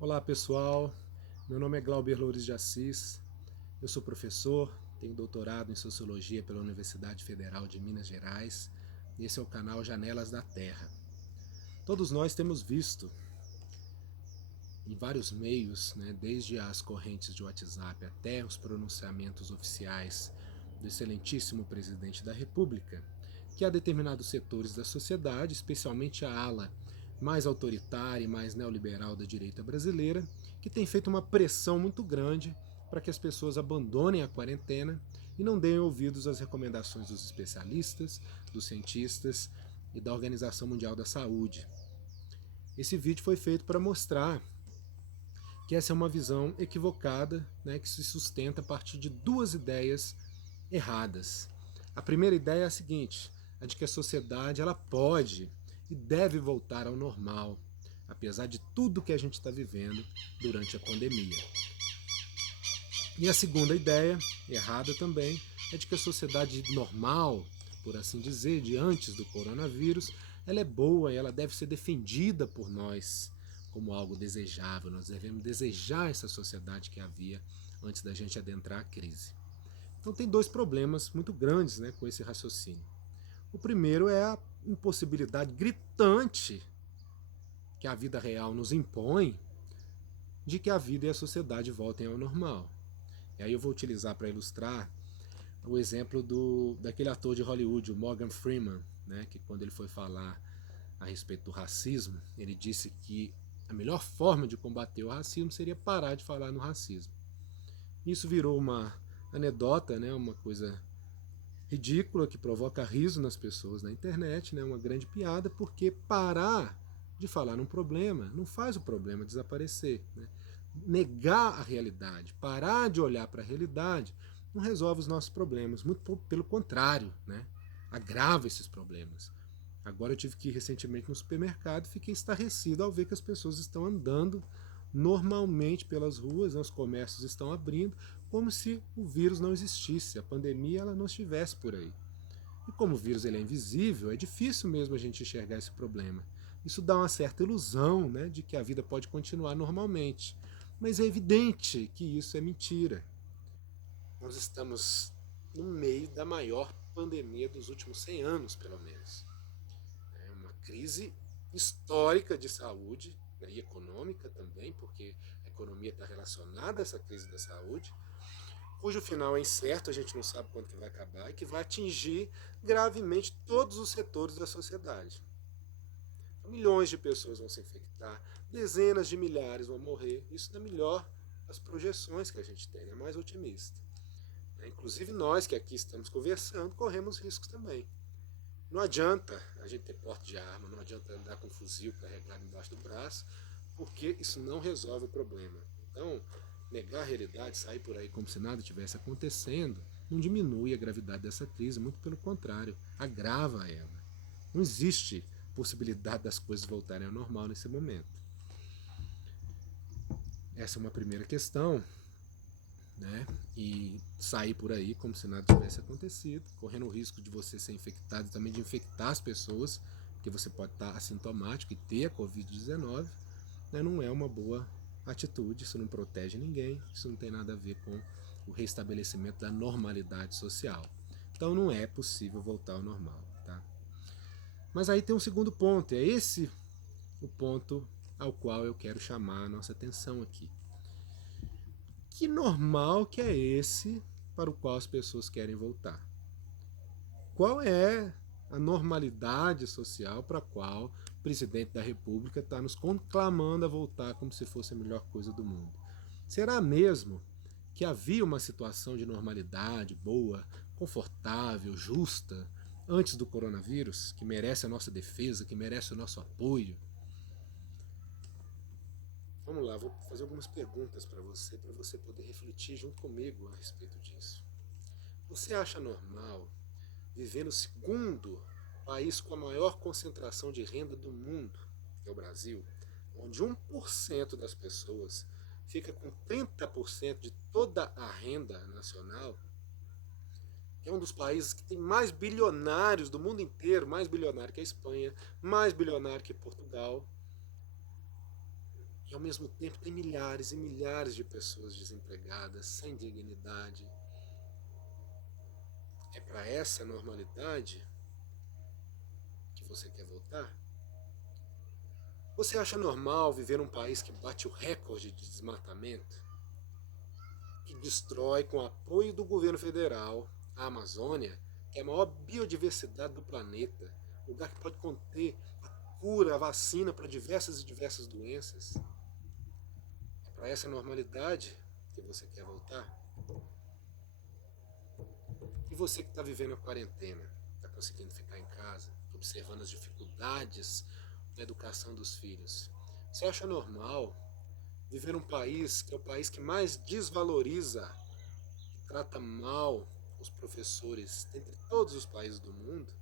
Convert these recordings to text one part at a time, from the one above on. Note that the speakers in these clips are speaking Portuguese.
Olá pessoal, meu nome é Glauber Loures de Assis, eu sou professor, tenho doutorado em Sociologia pela Universidade Federal de Minas Gerais e esse é o canal Janelas da Terra. Todos nós temos visto em vários meios, desde as correntes de WhatsApp até os pronunciamentos oficiais do excelentíssimo presidente da República, que há determinados setores da sociedade, especialmente a ala mais autoritária e mais neoliberal da direita brasileira, que tem feito uma pressão muito grande para que as pessoas abandonem a quarentena e não deem ouvidos às recomendações dos especialistas, dos cientistas e da Organização Mundial da Saúde. Esse vídeo foi feito para mostrar que essa é uma visão equivocada, que se sustenta a partir de duas ideias erradas. A primeira ideia é a seguinte, a de que a sociedade ela pode e deve voltar ao normal, apesar de tudo que a gente está vivendo durante a pandemia. E a segunda ideia, errada também, é de que a sociedade normal, por assim dizer, de antes do coronavírus, ela é boa e ela deve ser defendida por nós como algo desejável. Nós devemos desejar essa sociedade que havia antes da gente adentrar a crise. Então tem dois problemas muito grandes com esse raciocínio. O primeiro é a impossibilidade gritante que a vida real nos impõe de que a vida e a sociedade voltem ao normal. E aí eu vou utilizar para ilustrar o exemplo daquele ator de Hollywood, o Morgan Freeman, que quando ele foi falar a respeito do racismo, ele disse que a melhor forma de combater o racismo seria parar de falar no racismo. Isso virou uma anedota, uma coisa ridícula que provoca riso nas pessoas na internet, uma grande piada, porque parar de falar num problema não faz o problema desaparecer. Negar a realidade, parar de olhar para a realidade, não resolve os nossos problemas, muito pelo contrário, agrava esses problemas. Agora eu tive que ir recentemente no supermercado e fiquei estarrecido ao ver que as pessoas estão andando normalmente pelas ruas, os comércios estão abrindo, como se o vírus não existisse, a pandemia ela não estivesse por aí. E como o vírus ele é invisível, é difícil mesmo a gente enxergar esse problema. Isso dá uma certa ilusão de que a vida pode continuar normalmente. Mas é evidente que isso é mentira. Nós estamos no meio da maior pandemia dos últimos 100 anos, pelo menos. É uma crise histórica de saúde, e econômica também, porque a economia está relacionada a essa crise da saúde, cujo final é incerto, a gente não sabe quando que vai acabar, e que vai atingir gravemente todos os setores da sociedade. Milhões de pessoas vão se infectar, dezenas de milhares vão morrer. Isso não é melhor as projeções que a gente tem, é mais otimista. Inclusive nós que aqui estamos conversando, corremos riscos também. Não adianta a gente ter porte de arma, não adianta andar com um fuzil carregado embaixo do braço, porque isso não resolve o problema. Então, negar a realidade, sair por aí como se nada tivesse acontecendo, não diminui a gravidade dessa crise, muito pelo contrário, agrava ela. Não existe possibilidade das coisas voltarem ao normal nesse momento. Essa é uma primeira questão, e sair por aí como se nada tivesse acontecido, correndo o risco de você ser infectado e também de infectar as pessoas, porque você pode estar assintomático e ter a Covid-19, não é uma boa atitude, isso não protege ninguém, isso não tem nada a ver com o restabelecimento da normalidade social. Então não é possível voltar ao normal. Tá? Mas aí tem um segundo ponto, é esse o ponto ao qual eu quero chamar a nossa atenção aqui. Que normal que é esse para o qual as pessoas querem voltar? Qual é a normalidade social para a qual o presidente da República está nos conclamando a voltar como se fosse a melhor coisa do mundo? Será mesmo que havia uma situação de normalidade boa, confortável, justa, antes do coronavírus, que merece a nossa defesa, que merece o nosso apoio? Vamos lá, vou fazer algumas perguntas para você poder refletir junto comigo a respeito disso. Você acha normal viver no segundo país com a maior concentração de renda do mundo, que é o Brasil, onde 1% das pessoas fica com 30% de toda a renda nacional, que é um dos países que tem mais bilionários do mundo inteiro, mais bilionário que a Espanha, mais bilionário que Portugal. E ao mesmo tempo tem milhares e milhares de pessoas desempregadas, sem dignidade. É para essa normalidade que você quer voltar? Você acha normal viver num país que bate o recorde de desmatamento? Que destrói, com o apoio do governo federal, a Amazônia, que é a maior biodiversidade do planeta, lugar que pode conter a cura, a vacina para diversas e diversas doenças. É para essa normalidade que você quer voltar? E você que está vivendo a quarentena, está conseguindo ficar em casa, observando as dificuldades na educação dos filhos, você acha normal viver num país que é o país que mais desvaloriza e trata mal os professores dentre todos os países do mundo?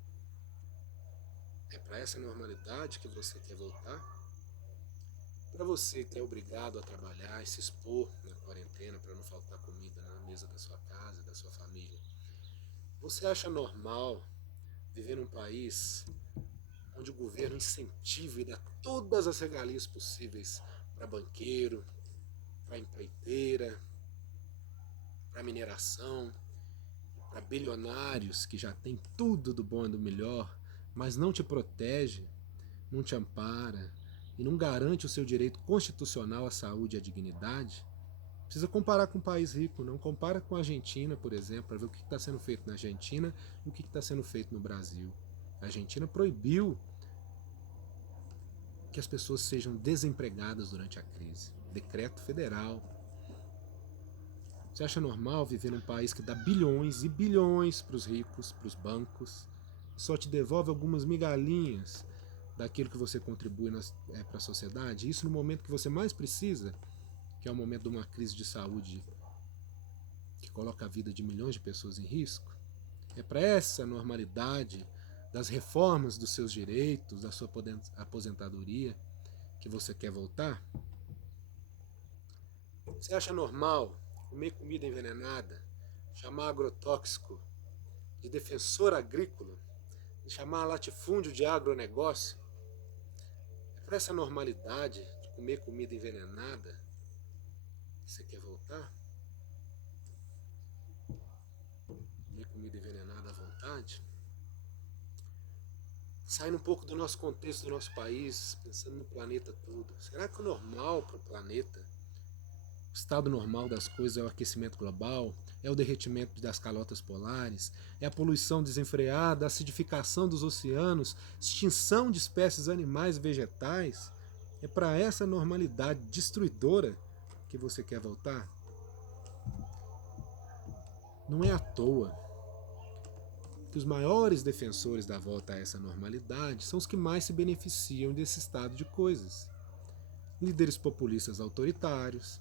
É para essa normalidade que você quer voltar? Para você que é obrigado a trabalhar e se expor na quarentena para não faltar comida na mesa da sua casa, da sua família, você acha normal viver num país onde o governo incentiva e dá todas as regalias possíveis para banqueiro, para empreiteira, para mineração, para bilionários que já têm tudo do bom e do melhor, mas não te protege, não te ampara e não garante o seu direito constitucional à saúde e à dignidade? Precisa comparar com um país rico, não compara com a Argentina, por exemplo, para ver o que está sendo feito na Argentina e o que está sendo feito no Brasil. A Argentina proibiu que as pessoas sejam desempregadas durante a crise. Decreto federal. Você acha normal viver num país que dá bilhões e bilhões para os ricos, para os bancos, e só te devolve algumas migalhinhas daquilo que você contribui para a sociedade? Isso no momento que você mais precisa, que é o momento de uma crise de saúde que coloca a vida de milhões de pessoas em risco? É para essa normalidade das reformas dos seus direitos, da sua aposentadoria, que você quer voltar? Você acha normal comer comida envenenada, chamar agrotóxico de defensor agrícola, e chamar latifúndio de agronegócio? É para essa normalidade de comer comida envenenada que você quer voltar? Comer comida envenenada à vontade? Saindo um pouco do nosso contexto, do nosso país, pensando no planeta todo. Será que o normal para o planeta, o estado normal das coisas, é o aquecimento global, é o derretimento das calotas polares, é a poluição desenfreada, a acidificação dos oceanos, extinção de espécies animais e vegetais? É para essa normalidade destruidora que você quer voltar? Não é à toa que os maiores defensores da volta a essa normalidade são os que mais se beneficiam desse estado de coisas. Líderes populistas autoritários,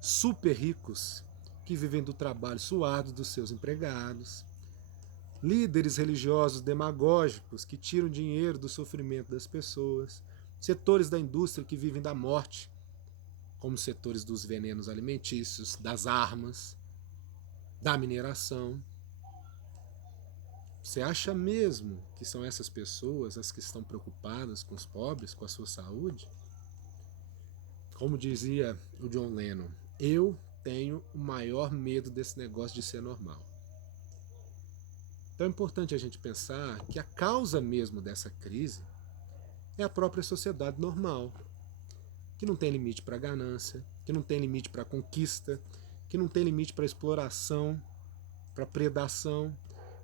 super ricos que vivem do trabalho suado dos seus empregados, líderes religiosos demagógicos que tiram dinheiro do sofrimento das pessoas, setores da indústria que vivem da morte, como setores dos venenos alimentícios, das armas, da mineração. Você acha mesmo que são essas pessoas as que estão preocupadas com os pobres, com a sua saúde? Como dizia o John Lennon, eu tenho o maior medo desse negócio de ser normal. Então é importante a gente pensar que a causa mesmo dessa crise é a própria sociedade normal, que não tem limite para a ganância, que não tem limite para a conquista, que não tem limite para a exploração, para a predação,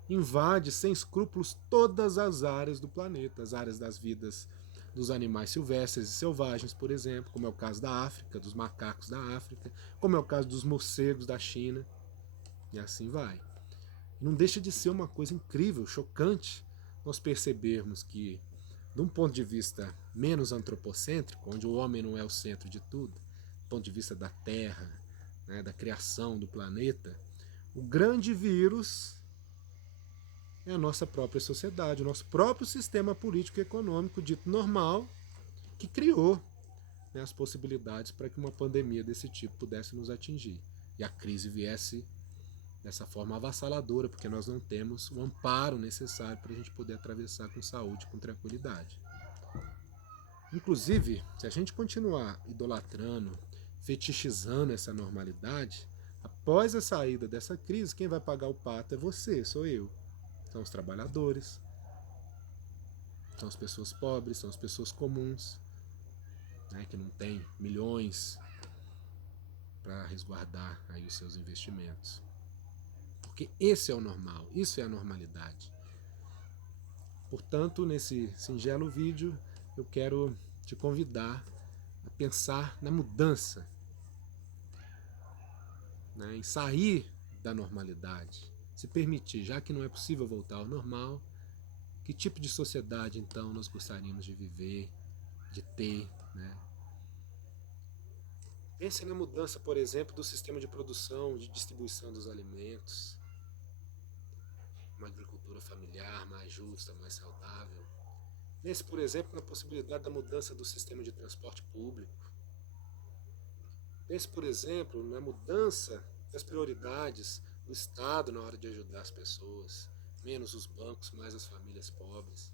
invade sem escrúpulos todas as áreas do planeta, as áreas das vidas dos animais silvestres e selvagens, por exemplo, como é o caso da África, dos macacos da África, como é o caso dos morcegos da China, e assim vai. Não deixa de ser uma coisa incrível, chocante, nós percebermos que, de um ponto de vista menos antropocêntrico, onde o homem não é o centro de tudo, do ponto de vista da Terra, né, da criação do planeta, o grande vírus é a nossa própria sociedade, o nosso próprio sistema político e econômico dito normal, que criou, né, as possibilidades para que uma pandemia desse tipo pudesse nos atingir. E a crise viesse dessa forma avassaladora, porque nós não temos o amparo necessário para a gente poder atravessar com saúde, com tranquilidade. Inclusive, se a gente continuar idolatrando, fetichizando essa normalidade, após a saída dessa crise, quem vai pagar o pato é você, sou eu. São os trabalhadores, são as pessoas pobres, são as pessoas comuns, né, que não têm milhões para resguardar aí os seus investimentos. Porque esse é o normal, isso é a normalidade. Portanto, nesse singelo vídeo, eu quero te convidar a pensar na mudança, né, em sair da normalidade, se permitir, já que não é possível voltar ao normal, que tipo de sociedade então nós gostaríamos de viver, de ter, né? Pense na mudança, por exemplo, do sistema de produção, de distribuição dos alimentos, uma agricultura familiar mais justa, mais saudável. Pense, por exemplo, na possibilidade da mudança do sistema de transporte público. Pense, por exemplo, na mudança das prioridades do Estado na hora de ajudar as pessoas, menos os bancos, mais as famílias pobres.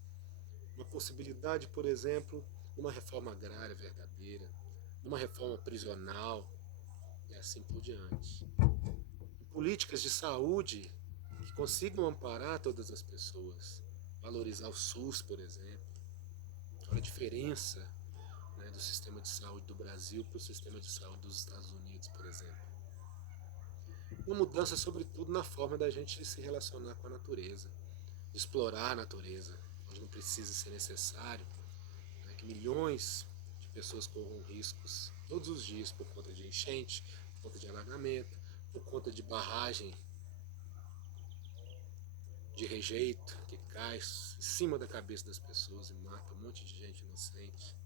Uma possibilidade, por exemplo, de uma reforma agrária verdadeira, de uma reforma prisional e assim por diante. E políticas de saúde que consigam amparar todas as pessoas, valorizar o SUS, por exemplo. Olha a diferença, né, do sistema de saúde do Brasil para o sistema de saúde dos Estados Unidos, por exemplo. Uma mudança, sobretudo, na forma da gente se relacionar com a natureza, de explorar a natureza, onde não precisa ser necessário, né, que milhões de pessoas corram riscos todos os dias por conta de enchente, por conta de alagamento, por conta de barragem de rejeito que cai em cima da cabeça das pessoas e mata um monte de gente inocente.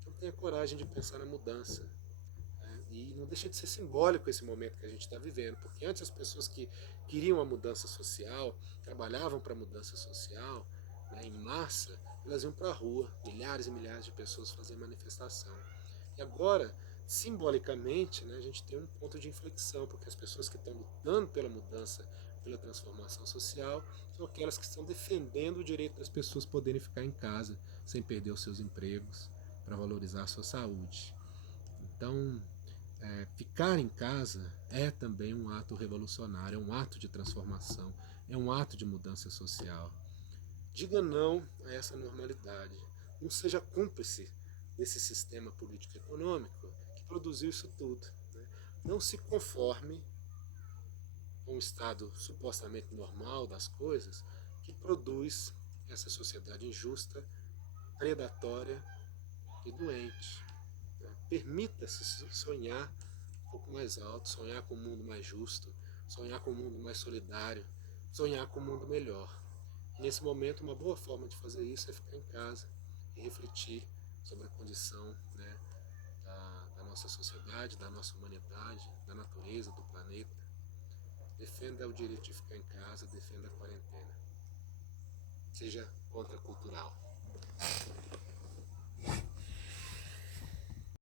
Então tenha coragem de pensar na mudança. Né? E não deixa de ser simbólico esse momento que a gente está vivendo, porque antes as pessoas que queriam a mudança social, trabalhavam para a mudança social, né, em massa, elas iam para a rua, milhares e milhares de pessoas faziam manifestação. E agora, simbolicamente, né, a gente tem um ponto de inflexão, porque as pessoas que estão lutando pela mudança, pela transformação social, são aquelas que estão defendendo o direito das pessoas poderem ficar em casa, sem perder os seus empregos, para valorizar a sua saúde. Então, ficar em casa é também um ato revolucionário, é um ato de transformação, é um ato de mudança social. Diga não a essa normalidade. Não seja cúmplice desse sistema político-econômico que produziu isso tudo. Né? Não se conforme com o estado supostamente normal das coisas que produz essa sociedade injusta, predatória e doente. Né? Permita-se sonhar um pouco mais alto, sonhar com um mundo mais justo, sonhar com um mundo mais solidário, sonhar com um mundo melhor. Nesse momento, uma boa forma de fazer isso é ficar em casa e refletir sobre a condição, né, da nossa sociedade, da nossa humanidade, da natureza, do planeta. Defenda o direito de ficar em casa, defenda a quarentena. Seja contracultural.